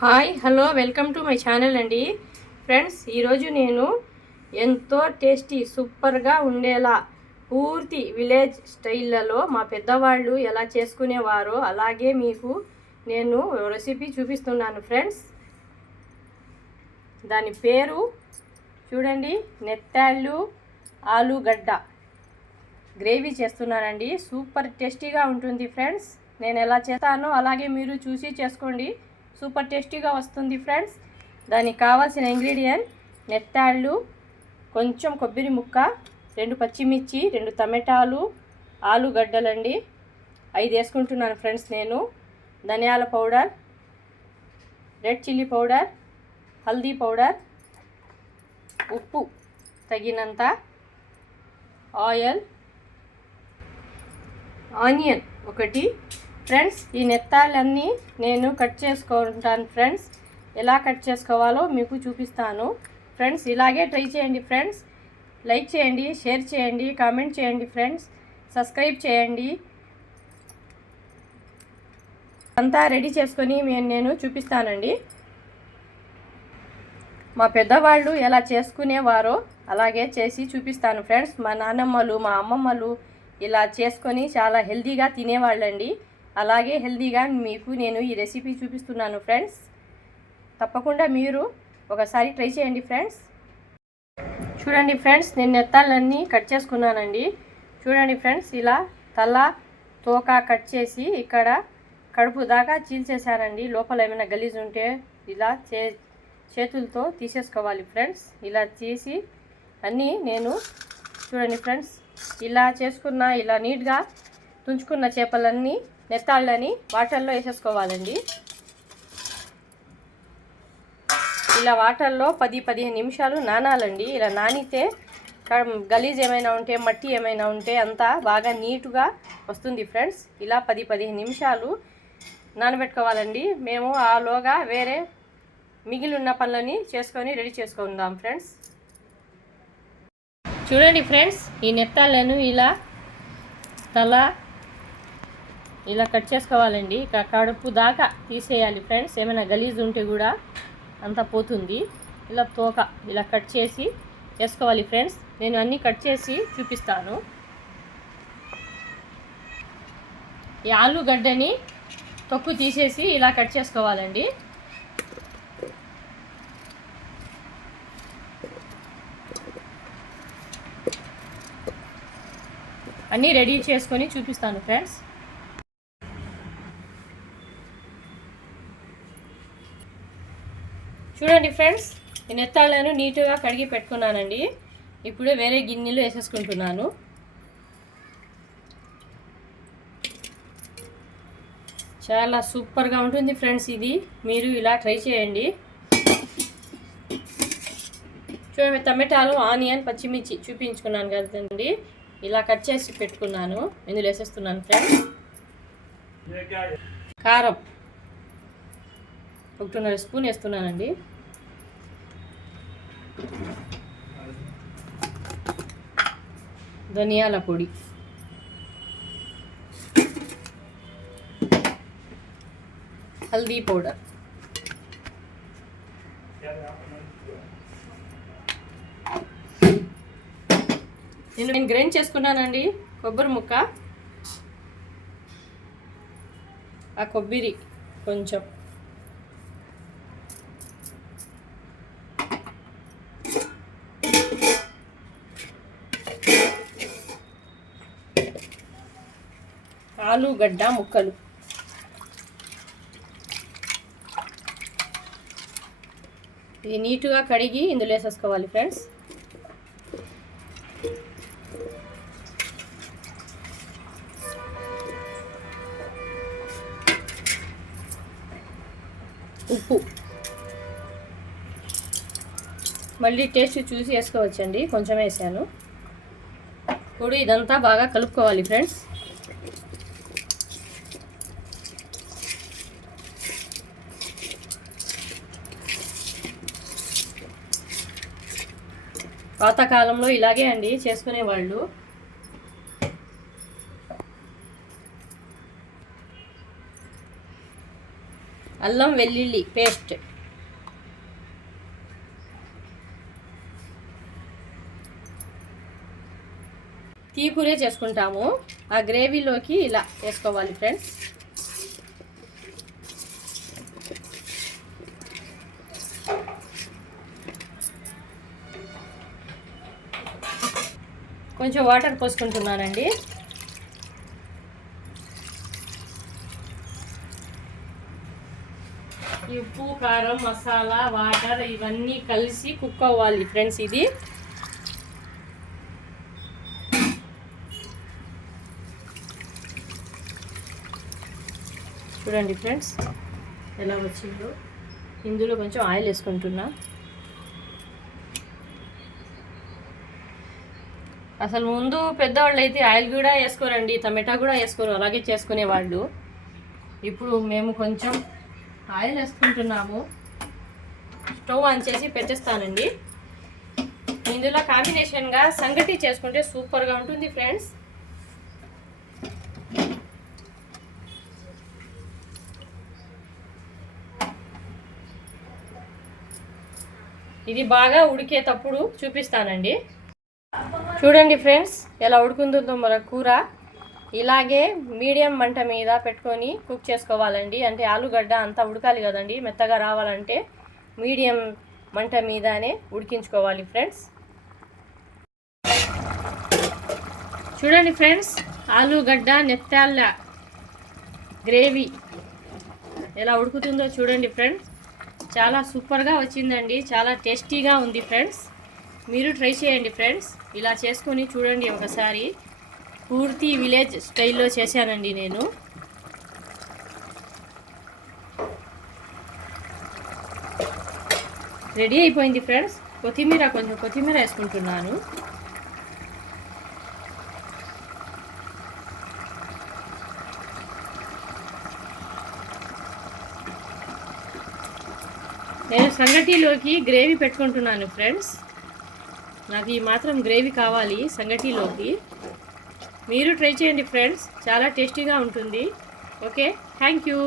Hi hello welcome to my channel అండి friends. ఈరోజు నేను ఎంతో టేస్టీ సూపర్గా ఉండేలా పూర్తి విలేజ్ స్టైల్లలో మా పెద్దవాళ్ళు ఎలా చేసుకునేవారో అలాగే మీకు నేను రెసిపీ చూపిస్తున్నాను ఫ్రెండ్స్. దాని పేరు చూడండి, నెత్తాళ్ళు ఆలుగడ్డ గ్రేవీ చేస్తున్నానండి. సూపర్ టేస్టీగా ఉంటుంది ఫ్రెండ్స్. నేను ఎలా చేస్తానో అలాగే మీరు చూసి చేసుకోండి, సూపర్ టేస్టీగా వస్తుంది ఫ్రెండ్స్. దానికి కావాల్సిన ఇంగ్రీడియంట్ నెత్తాళ్ళు, కొంచెం కొబ్బరి ముక్క, 2 పచ్చిమిర్చి, 2 టమాటాలు, ఆలుగడ్డలండి 5 వేసుకుంటున్నాను ఫ్రెండ్స్. నేను ధనియాల powder, red chilli powder, haldi powder, ఉప్పు తగినంత, ఆనియన్ ఒకటి ఫ్రెండ్స్. ఈ నెత్తాలన్నీ నేను కట్ చేసుకుంటాను ఫ్రెండ్స్. ఎలా కట్ చేసుకోవాలో మీకు చూపిస్తాను ఫ్రెండ్స్. ఇలాగే ట్రై చేయండి ఫ్రెండ్స్. లైక్ చేయండి, షేర్ చేయండి, కామెంట్ చేయండి ఫ్రెండ్స్, సబ్స్క్రైబ్ చేయండి. అంతా రెడీ చేసుకొని నేను చూపిస్తానండి. మా పెద్దవాళ్ళు ఎలా చేసుకునేవారో అలాగే చేసి చూపిస్తాను ఫ్రెండ్స్. మా నాన్నమ్మలు, మా అమ్మమ్మలు ఇలా చేసుకొని చాలా హెల్తీగా తినేవాళ్ళండి. అలాగే హెల్తీగా మీకు నేను ఈ రెసిపీ చూపిస్తున్నాను ఫ్రెండ్స్. తప్పకుండా మీరు ఒకసారి ట్రై చేయండి ఫ్రెండ్స్. చూడండి ఫ్రెండ్స్, నేను నెత్తాలన్నీ కట్ చేసుకున్నానండి. చూడండి ఫ్రెండ్స్, ఇలా తల తోక కట్ చేసి ఇక్కడ కడుపు దాకా చీల్చేసానండి. లోపల ఏమైనా గలీజ్ ఉంటే ఇలా చేతులతో తీసేసుకోవాలి ఫ్రెండ్స్. ఇలా తీసి అన్నీ నేను చూడండి ఫ్రెండ్స్, ఇలా చేసుకున్న ఇలా నీట్గా తుంచుకున్న చేపలన్నీ నెత్తాళ్ళని వాటర్లో వేసేసుకోవాలండి. ఇలా వాటర్లో 10-15 నిమిషాలు నానాలండి. ఇలా నానితే గలీజ్ ఏమైనా ఉంటే, మట్టి ఏమైనా ఉంటే అంతా బాగా నీట్గా వస్తుంది ఫ్రెండ్స్. ఇలా 10-15 నిమిషాలు నానబెట్టుకోవాలండి. మేము ఆలోగా వేరే మిగిలి ఉన్న పనులని చేసుకొని రెడీ చేసుకుందాం ఫ్రెండ్స్. చూడండి ఫ్రెండ్స్, ఈ నెత్తాలను ఇలా తల ఇలా కట్ చేసుకోవాలండి. ఇక కడుపు దాకా తీసేయాలి ఫ్రెండ్స్. ఏమైనా గలీజ్ ఉంటే కూడా అంతా పోతుంది. ఇలా తోక ఇలా కట్ చేసి వేసుకోవాలి ఫ్రెండ్స్. నేను అన్నీ కట్ చేసి చూపిస్తాను. ఈ ఆలుగడ్డని తొక్కు తీసేసి ఇలా కట్ చేసుకోవాలండి. అన్నీ రెడీ చేసుకొని చూపిస్తాను ఫ్రెండ్స్. చూడండి ఫ్రెండ్స్, ఈ నెత్తాళ్ళను నీట్గా కడిగి పెట్టుకున్నానండి. ఇప్పుడు వేరే గిన్నెలు వేసేసుకుంటున్నాను. చాలా సూపర్గా ఉంటుంది ఫ్రెండ్స్. ఇది మీరు ఇలా ట్రై చేయండి. చూడండి, టమాటాలు, ఆనియన్, పచ్చిమిర్చి చూపించుకున్నాను కదండి. ఇలా కట్ చేసి పెట్టుకున్నాను. ఇందులో వేసేస్తున్నాను ఫ్రెండ్స్. కారం 1.5 స్పూన్ వేస్తున్నానండి. ధనియాల పొడి, హల్దీ పౌడర్, నేను గ్రైండ్ చేసుకున్నానండి కొబ్బరి ముక్క, ఆ కొబ్బరి కొంచెం, ఆలుగడ్డ ముక్కలు, ఇది నీట్గా కడిగి ఇందులో వేసేసుకోవాలి ఫ్రెండ్స్. ఉప్పు మళ్ళీ టేస్ట్ చూసి వేసుకోవచ్చండి, కొంచెం వేసాను. ఇప్పుడు ఇదంతా బాగా కలుపుకోవాలి ఫ్రెండ్స్. పాతకాలంలో ఇలాగే అండి చేసుకునేవాళ్ళు. అల్లం వెల్లుల్లి పేస్ట్, తీపూరే చేసుకుంటాము. ఆ గ్రేవీలోకి ఇలా వేసుకోవాలి ఫ్రెండ్స్. కొంచెం వాటర్ పోసుకుంటున్నానండి. ఉప్పు, కారం, మసాలా, వాటర్ ఇవన్నీ కలిసి కుక్ అవ్వాలి ఫ్రెండ్స్. ఇది చూడండి ఫ్రెండ్స్ ఎలా వచ్చిందో. ఇందులో కొంచెం ఆయిల్ వేసుకుంటున్నా. అసలు ముందు పెద్దవాళ్ళు అయితే ఆయిల్ కూడా వేసుకోరండి, టమాటా కూడా వేసుకోరు, అలాగే చేసుకునేవాళ్ళు. ఇప్పుడు మేము కొంచెం ఆయిల్ వేసుకుంటున్నాము. స్టవ్ ఆన్ చేసి పెట్టేస్తానండి. ఇందులో కాంబినేషన్గా సంగటి చేసుకుంటే సూపర్గా ఉంటుంది ఫ్రెండ్స్. ఇది బాగా ఉడికేటప్పుడు చూపిస్తానండి. చూడండి ఫ్రెండ్స్ ఎలా ఉడుకుంటుందో మన కూర. ఇలాగే మీడియం మంట మీద పెట్టుకొని కుక్ చేసుకోవాలండి. అంటే ఆలుగడ్డ అంతా ఉడకాలి కదండి, మెత్తగా రావాలంటే మీడియం మంట మీదనే ఉడికించుకోవాలి ఫ్రెండ్స్. చూడండి ఫ్రెండ్స్ ఆలుగడ్డ నెత్తాళ్ళ గ్రేవీ ఎలా ఉడుకుతుందో చూడండి ఫ్రెండ్స్. చాలా సూపర్గా వచ్చిందండి, చాలా టేస్టీగా ఉంది ఫ్రెండ్స్. మీరు ట్రై చేయండి ఫ్రెండ్స్. ఇలా చేసుకొని చూడండి ఒకసారి. పూర్తి విలేజ్ స్టైల్లో చేశానండి నేను. రెడీ అయిపోయింది ఫ్రెండ్స్. కొంచెం కొత్తిమీర వేసుకుంటున్నాను. నేను సంగటిలోకి గ్రేవీ పెట్టుకుంటున్నాను ఫ్రెండ్స్. నాకు ఈ మాత్రం గ్రేవీ కావాలి సంగటిలోకి. మీరు ట్రై చేయండి ఫ్రెండ్స్, చాలా టేస్టీగా ఉంటుంది. Okay, thank you.